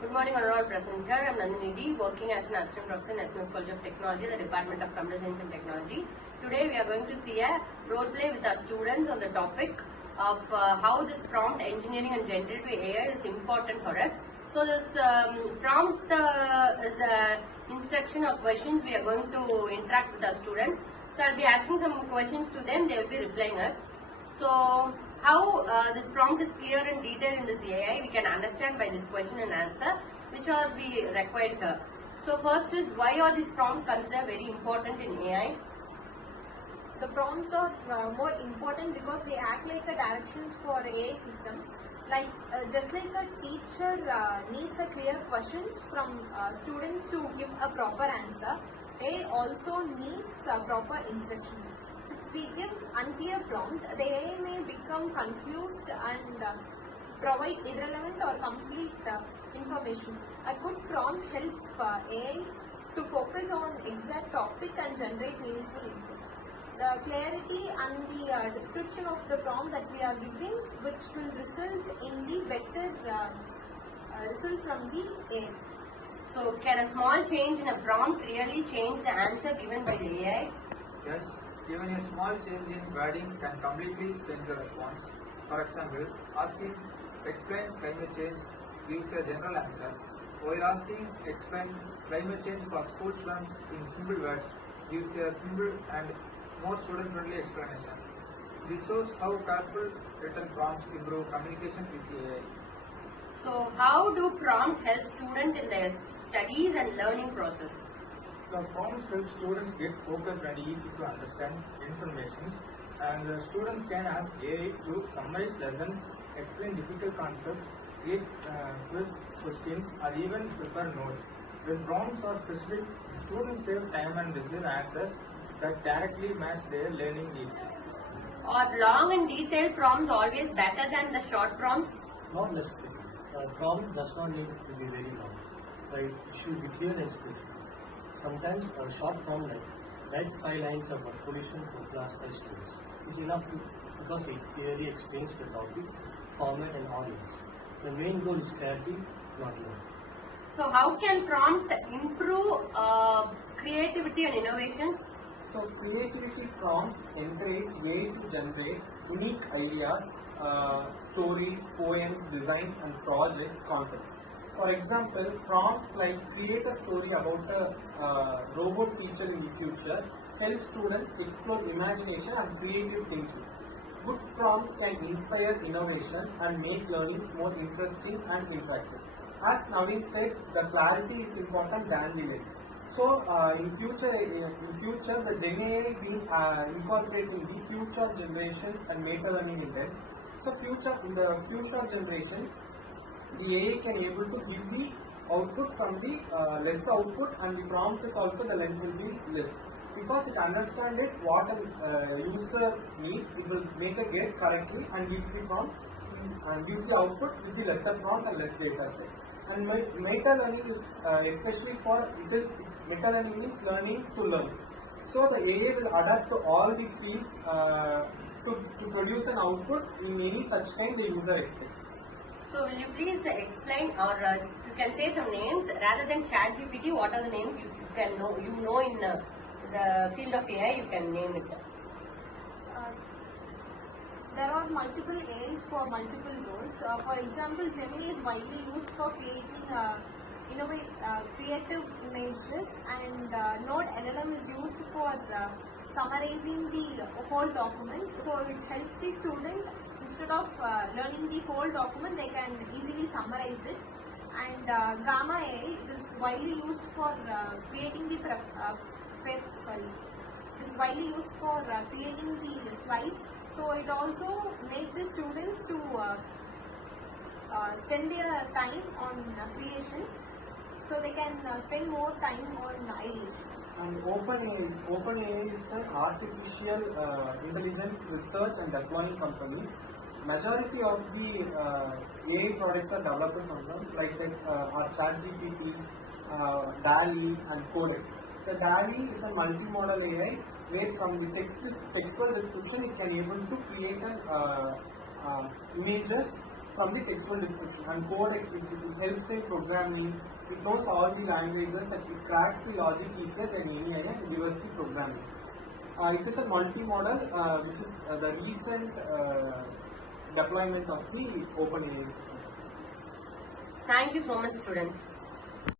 Good morning, all present here. I am Nandini, working as an assistant professor in SNS College of Technology, the Department of Computer Science and Technology. Today we are going to see a role play with our students on the topic of how this prompt engineering and generative AI is important for us. So this prompt is the instruction or questions we are going to interact with our students. So I will be asking some questions to them, they will be replying us. So how this prompt is clear and detailed in this AI, we can understand by this question and answer, which are we required here. So first is, why are these prompts considered very important in AI? The prompts are more important because they act like a directions for AI system. Just like a teacher needs a clear questions from students to give a proper answer, AI also needs a proper instruction. If we give unclear prompt, the AI may become confused and provide irrelevant or complete information. A good prompt helps AI to focus on exact topic and generate meaningful insight. The clarity and the description of the prompt that we are giving, which will result in the better result from the AI. So can a small change in a prompt really change the answer given by the AI? Yes, even a small change in wording can completely change the response. For example, asking explain climate change gives a general answer, while asking explain climate change for school students in simple words gives a simple and more student-friendly explanation. This shows how careful written prompts improve communication with the AI. So how do prompts help students in their studies and learning process? The prompts help students get focused and easy to understand information, and students can ask AI to summarize lessons, explain difficult concepts, create quiz questions, or even prepare notes. When prompts are specific, students save time and receive answers that directly match their learning needs. Are long and detailed prompts always better than the short prompts? Not necessarily. A prompt does not need to be very long, but it should be clear and specific. Sometimes a short prompt like write 5 lines about pollution for class 5 students is enough because it clearly explains the topic, format and audience. The main goal is clarity, not length. So how can prompt improve creativity and innovations? So creativity prompts encourage AI to generate unique ideas, stories, poems, designs and projects concepts. For example, prompts like create a story about a robot teacher in the future help students explore imagination and creative thinking. Good prompt can inspire innovation and make learnings more interesting and interactive. As Naveen said, the clarity is important than the length. So in future, the Gen AI will incorporate in the future generations and meta learning in them. So in the future generations, the AI can able to give the output from the less output, and the prompt is also the length will be less. Because it understands it what a user needs, it will make a guess correctly and gives the prompt and gives the output with the lesser prompt and less data set. And meta learning is especially for meta learning means learning to learn. So the AI will adapt to all the fields to produce an output in any such time the user expects. So will you please explain, or you can say some names rather than ChatGPT? What are the names you know in the field of AI? You can name it. There are multiple AIs for multiple roles. For example, Gemini is widely used for creating creative images, and Node LLM is used for summarizing the whole document. So it helps the student, instead of learning the whole document, they can easily summarize it. And Gamma AI is widely used for creating the creating the slides. So it also makes the students to spend their time on creation, so they can spend more time on ideas. And OpenAI is an artificial intelligence research and deploying company. Majority of the AI products are developed from them, like our ChatGPTs, DALL-E and Codex. The DALL-E is a multimodal AI where from the textual description it can able to create an images from the textual description, and code execution helps in programming. It knows all the languages and it cracks the logic easier than any other university programming. It is a multi-modal, which is the recent deployment of the OpenAI. Thank you so much, students.